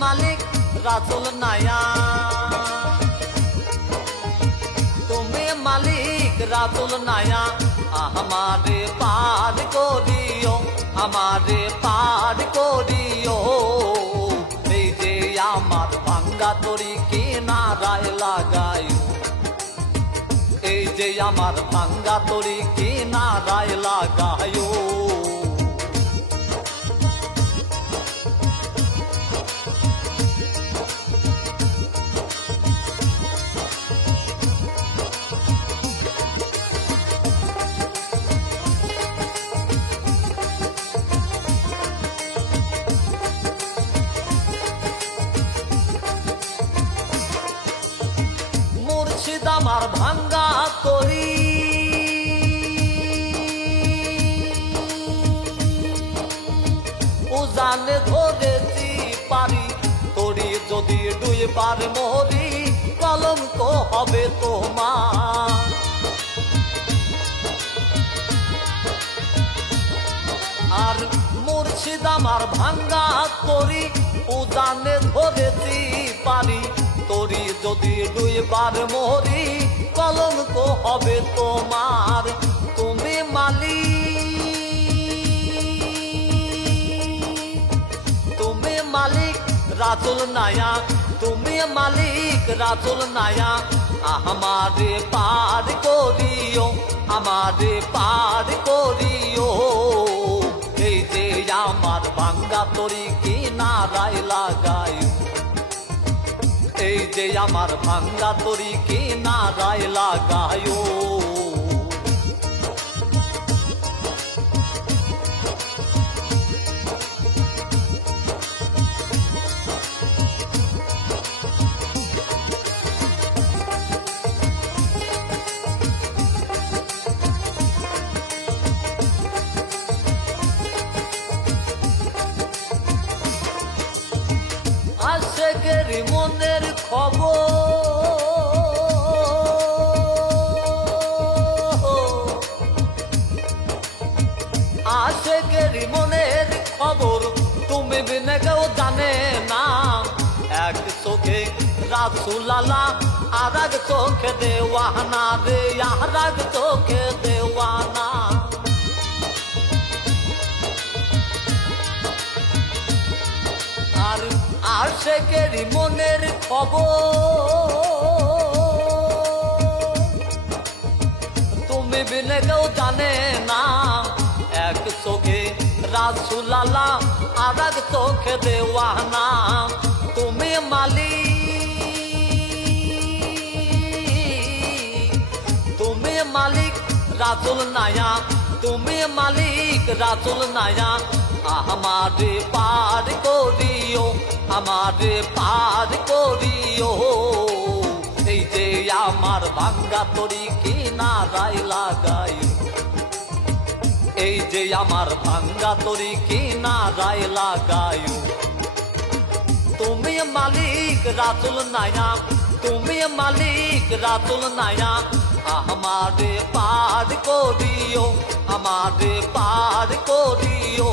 मालिक रासुल नाया तुम्हें मालिक रासुल नाया हमारे पार को दियो हमारे पार को दियो এই যে আমার ভাঙ্গা তরি কিনারায় লাগায়ো এই যে আমার ভাঙ্গা তরি কিনারায় লাগায়ো আমার ভাঙ্গা তরি উজানে ধরেছি পারি তরি যদি দুইবার মরি কলঙ্ক হবে তোমার আর মুর্শিদ আমার ভাঙ্গা তরি উজানে ধরেছি পারি তরি যদি দুইবার মরি কলঙ্ক হবে তোমার তুমি মালিক রাসুল নায়া তুমি মালিক রাসুল নায়া আমারে পার করিও আমারে পার করিও এই যে আমার ভাঙ্গা তরি কিনারায় লাগায়ো এই যে আমার ভাঙ্গা তরি কিনারায় লাগায়ো আশেকের মনের খবর আশেকের মনের খবর তুমি বিনে কেউ জানে না এক চোখে রাসুল আল্লাহ আর এক চোখে দেওয়ানা রে আর এক চোখে দেওয়ানা আর আশেকের মনের খবর তুমি বিনে কেউ জানে না এক চোখে রাসুল আল্লাহ আর এক চোখে দেওয়ানা তুমি মালিক রাসুল নায়া তুমি মালিক রাসুল নায়া আমারে পার করিও আমারে পার করিও এই যে আমার ভাঙ্গা তরি কিনারায় লাগায়ো এই যে আমার ভাঙ্গা তরি কিনারায় লাগায়ো তুমি মালিক রাসুল নায়া তুমি মালিক রাসুল নায়া আমারে পার করিও আমারে পার করিও